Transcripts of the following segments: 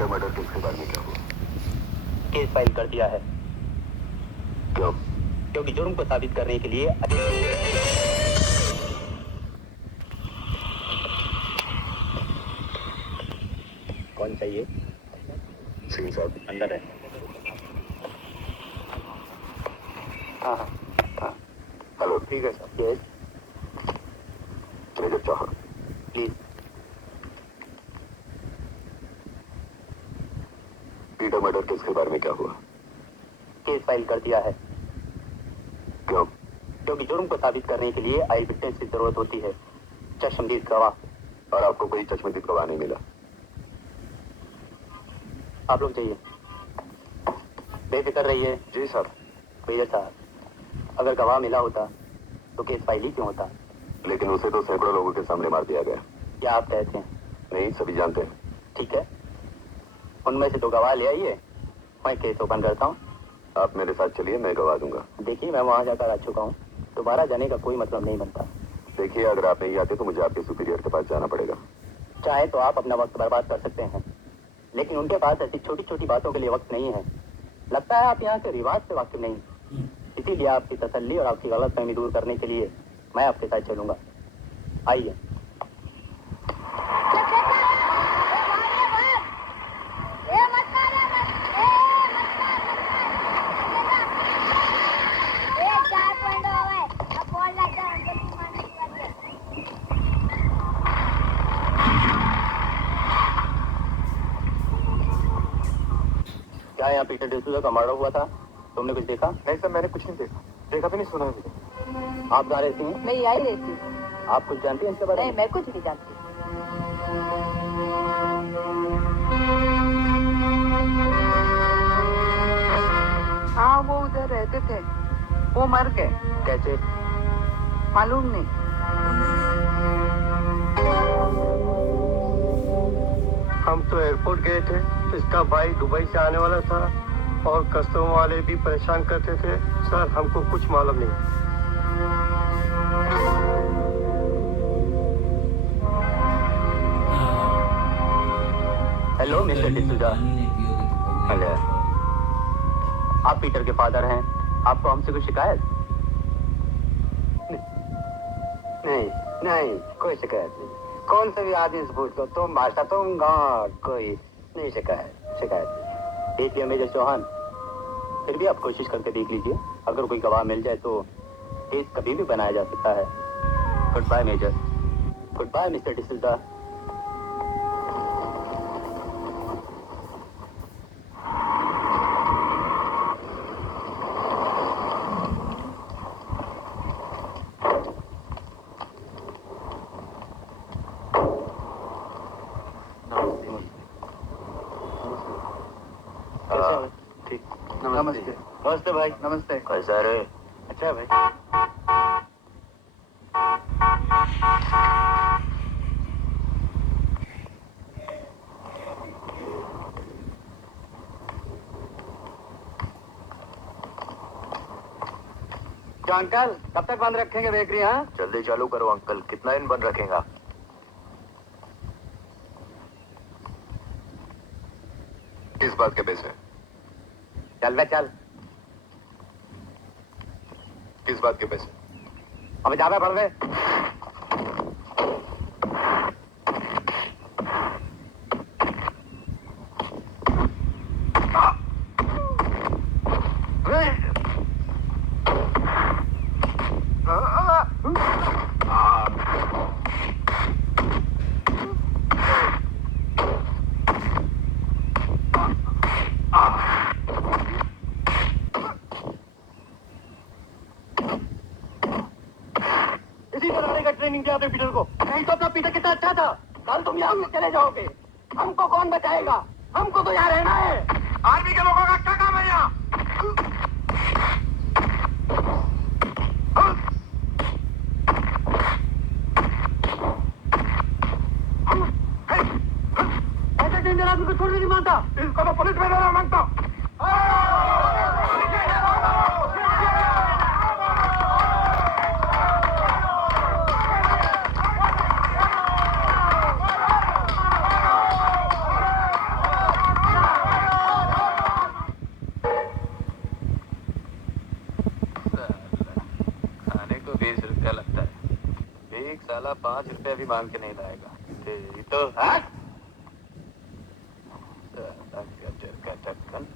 Peter murder case के बारे में क्या हुआ? केस फाइल कर दिया है। क्यों? क्योंकि जुर्म को साबित करने के लिए कौन चाहिए? सिंह साहब अंदर है। हाँ हाँ हाँ। हेलो, ठीक है sir. Yes major Chauhan. Please. Peter murder case के बारे में क्या हुआ? केस फाइल कर दिया है। क्यों? क्योंकि जुर्म को साबित करने के लिए आई विटनेस की जरूरत होती है, चश्मदीद गवाह। और आपको कोई चश्मदीद गवाह नहीं मिला? आप लोग जाइए, बेफिक्र रहिए। जी साहब। मेजर साहब, अगर गवाह मिला होता तो केस फाइल ही क्यों होता? लेकिन उसे तो सैकड़ों लोगों के सामने मार दिया गया। क्या आप कहते हैं? नहीं, सभी जानते हैं। ठीक है, उनमें से 2 गवाह ले आइए, मैं केस ओपन करता हूँ। आप मेरे साथ चलिए, मैं गवाह दूंगा। देखिए, मैं वहाँ जाकर आ चुका हूँ, दोबारा जाने का कोई मतलब नहीं बनता। देखिए, अगर आप नहीं आते तो मुझे आपके सुपीरियर के पास जाना पड़ेगा। चाहे तो आप अपना वक्त बर्बाद कर सकते हैं, लेकिन उनके पास ऐसी छोटी छोटी बातों के लिए वक्त नहीं है। लगता है आप यहाँ के रिवाज से वाकिफ नहीं, इसीलिए आपकी तसल्ली और आपकी गलतफहमी दूर करने के लिए मैं आपके साथ चलूंगा। आइए। क्या यहाँ पीटर डिसूजा का मर्डर हुआ था? तुमने कुछ देखा? नहीं सर, मैंने कुछ नहीं देखा, देखा भी नहीं, सुना भी। आप कहाँ रहती हैं? मैं यही रहती हूँ। आप कुछ जानती हैं इसके बारे नहीं, में? मैं कुछ नहीं जानती। हाँ, वो उधर रहते थे, वो मर गए। कैसे? मालूम नहीं। हम तो एयरपोर्ट गए थे, इसका भाई दुबई से आने वाला था और कस्टम वाले भी परेशान करते थे। सर, हमको कुछ मालूम नहीं। Hello mister D'Souza. हेलो, आप पीटर के फादर हैं, आपको हमसे कोई शिकायत? नहीं नहीं, कोई शिकायत नहीं। कौन से भी आदमी से पूछ लो, तुम भाषा, तुम गाँव, कोई नहीं शिकायत नहीं। देख लिया मेजर चौहान, फिर भी आप कोशिश करके देख लीजिए, अगर कोई गवाह मिल जाए तो केस कभी भी बनाया जा सकता है। Good bye major. Good bye mister D'Souza. ठीक। नमस्ते। नमस्ते भाई। नमस्ते। कैसा रे? अच्छा है भाई। तो अंकल, कब तक बंद रखेंगे बेकरी? हाँ, जल्दी चालू करो अंकल, कितना दिन बंद रखेगा? किस बात के पैसे? चल बे चल। किस बात के पैसे? अब ज्यादा पड़ गए। इसी तरह का ट्रेनिंग दिया पीटर को, नहीं तो अपना पीटर कितना अच्छा था। कल तुम यहाँ से चले जाओगे, हमको कौन बचाएगा? हमको तो यहाँ रहना है। आर्मी के लोगों का क्या काम है यहाँ? ऐसे डेंजर आदमी को छोड़ने नहीं मानता। इसको तो पुलिस में देना मांगता हूँ। ₹5 भी मांग के नहीं लाएगा। तेरी तो हट। का ढक्कन।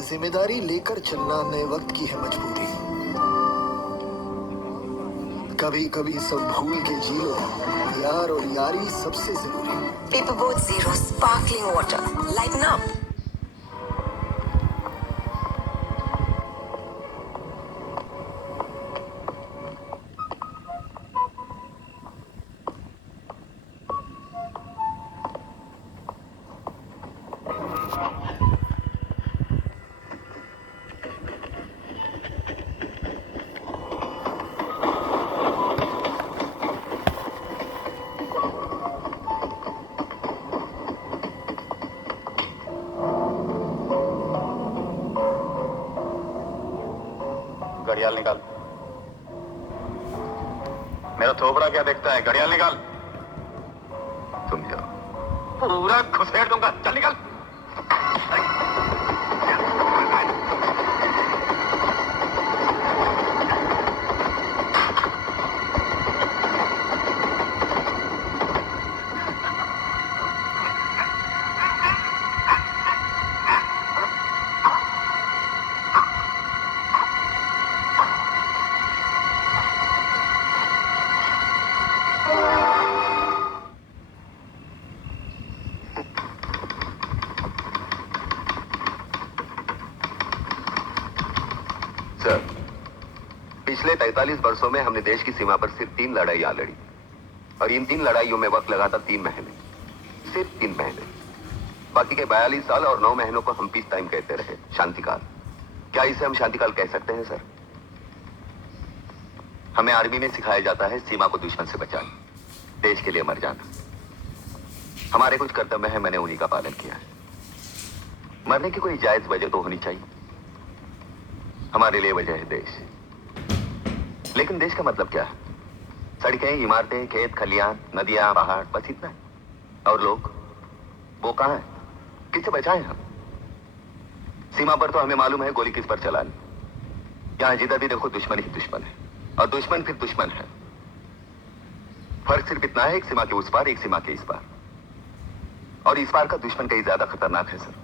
जिम्मेदारी लेकर चलना नए वक्त की है मजबूरी। कभी कभी सब भूल के जी लो, यार और यारी सबसे जरूरी। Paperboard Zero sparkling water. Lighten up. घड़ियाल निकाल। मेरा थोबड़ा क्या देखता है? घड़ियाल निकाल। तुम जाओ, पूरा घुसेड़ दूंगा। चल निकल। सर, पिछले 43 वर्षों में हमने देश की सीमा पर सिर्फ 3 लड़ाइयां लड़ी और इन 3 लड़ाइयों में वक्त लगा था 3 महीने, सिर्फ 3 महीने। बाकी के 42 साल और 9 महीनों को हम पीस टाइम कहते रहे, शांतिकाल। क्या इसे हम शांतिकाल कह सकते हैं सर? हमें आर्मी में सिखाया जाता है सीमा को दुश्मन से बचाना, देश के लिए मर जाना। हमारे कुछ कर्तव्य हैं, मैंने उन्हीं का पालन किया है। मरने की कोई जायज वजह तो होनी चाहिए। हमारे लिए वजह है देश, लेकिन देश का मतलब क्या है? सड़कें, इमारतें, खेत खलियान, नदियां, पहाड़, बस इतना है। और लोग, वो कहां है? किससे बचाएं हम? सीमा पर तो हमें मालूम है गोली किस पर चलानी। यहां जिधर भी देखो दुश्मन ही दुश्मन है, और दुश्मन फिर दुश्मन है। फर्क सिर्फ इतना है, एक सीमा के उस पार, एक सीमा के इस पार। और इस पार का दुश्मन कहीं ज्यादा खतरनाक है सर,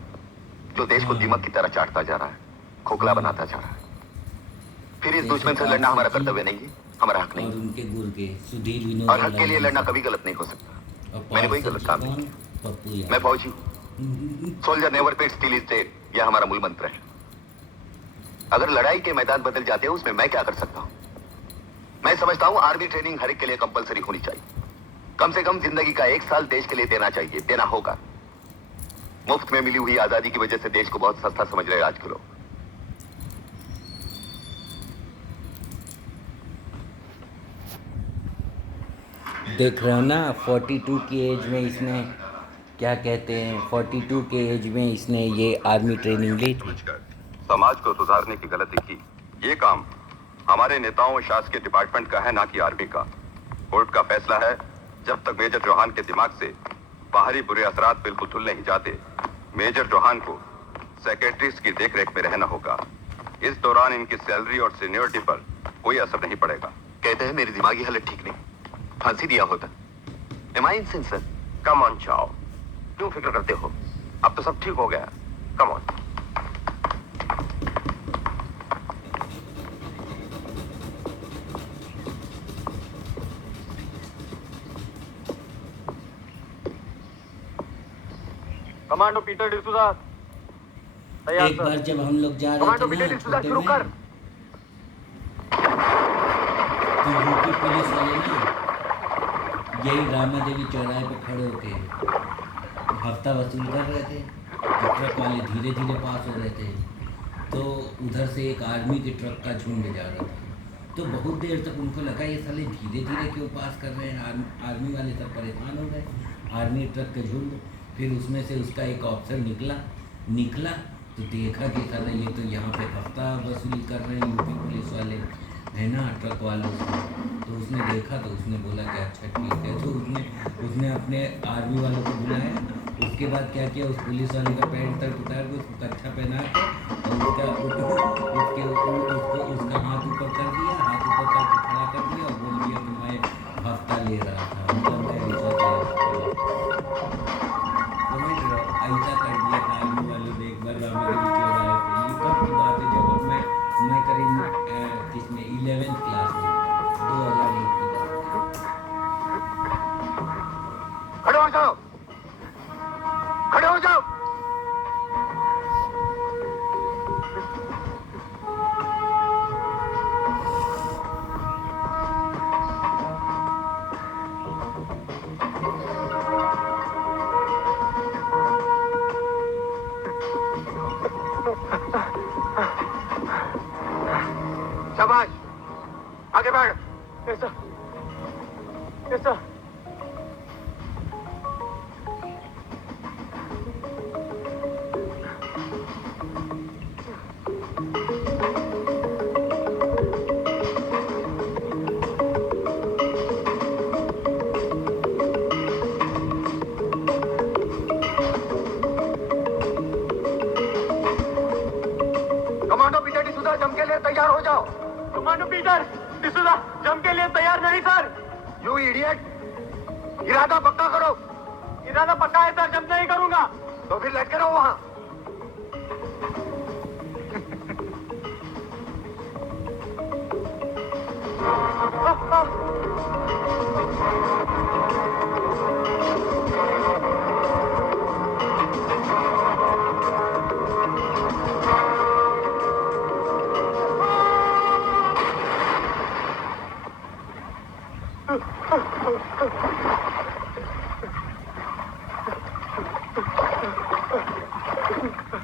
जो देश को दीमक की तरह चाटता जा रहा है, खोखला बनाता जा रहा है। फिर इस दुश्मन से लड़ना हमारा कर्तव्य नहीं है, हमारा हक नहीं। और उनके गुर के सुधीर विनोद और हक के लिए लड़ना कभी गलत नहीं हो सकता। मैंने कोई गलत काम नहीं। मैं फौजी, soldier never quit till is dead, यह हमारा मूल मंत्र है। अगर लड़ाई के मैदान बदल जाते हैं, उसमें मैं क्या कर सकता हूं? मैं समझता हूं आर्मी ट्रेनिंग हर एक के लिए कंपलसरी होनी चाहिए। कम से कम जिंदगी का 1 साल देश के लिए देना चाहिए, देना होगा। मुफ्त में मिली हुई आजादी की वजह से देश को बहुत सस्ता समझ रहे हैं आज के लोग। देख रहे हो ना, 42 की एज में इसने, क्या कहते हैं, 42 के एज में इसने ये आर्मी ट्रेनिंग ली थी। समाज को सुधारने की गलती की। ये काम हमारे नेताओं और शासकीय डिपार्टमेंट का है, ना कि आर्मी का। कोर्ट का फैसला है, जब तक मेजर चौहान के दिमाग से बाहरी बुरे असरात बिल्कुल धुल नहीं जाते, मेजर चौहान को सेक्रेटरीज की देखरेख में रहना होगा। इस दौरान इनकी सैलरी और सीनियरिटी पर कोई असर नहीं पड़ेगा। कहते हैं मेरी दिमागी हालत ठीक नहीं, फांसी दिया होता। Am I insane? Come on, चाओ, क्यों फिक्र करते हो? अब तो सब ठीक हो गया। Come on. Commando Peter D'Souza तैयार एक बार जब हम लोग जा रहे कमांडो थे पीटर ना डिसूजा छोटे शुरू में, कर। तो यूपी पुलिस वाले ना यही रामा देवी चौराहे पे खड़े होके हफ्ता वसूल कर रहे थे। तो ट्रक वाले धीरे धीरे पास हो रहे थे, तो उधर से एक आर्मी के ट्रक का झुंड जा रहा था। तो बहुत देर तक उनको लगा ये साले धीरे धीरे क्यों पास कर रहे हैं। आर्मी वाले सब परेशान हो गए, आर्मी ट्रक के झुंड। फिर उसमें से उसका एक ऑफिसर निकला तो देखा कि साला ये तो यहाँ पे हफ्ता वसूली कर रहे हैं यूपी पुलिस वाले, है ना, ट्रक वालों से। तो उसने देखा तो उसने बोला कि अच्छा ठीक है। तो उसने अपने आर्मी वालों को बुलाया, उसके बाद क्या किया, उस पुलिस वाले का पैंट तक उतार के उसको कच्छा पहना के और उसका हाथ ऊपर कर दिया, हाथ ऊपर करके खड़ा कर दिया और बोल दिया कि मैं हफ्ता ले रहा था, मतलब मैं ऐसा ऐसा कर दिया था आर्मी वालों ने एक बार रामादेवी चौराहे पे। ये कब की बात है, जब मैं करीब किसमें 11th क्लास में, 2001 की बात है। खड़े हो जाओ, खड़े हो जाओ। शाबाश, आगे बढ़। ऐसा ऐसा कमांडो पीटर डिसूजा जम के लिए तैयार हो जाओ। कमांडो पीटर डिसूजा जम के लिए तैयार नहीं सर। यू इडियट, इरादा पक्का करो। इरादा पक्का है सर, जम नहीं करूंगा। तो फिर लटके रहो वहां।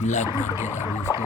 लात मार के उसको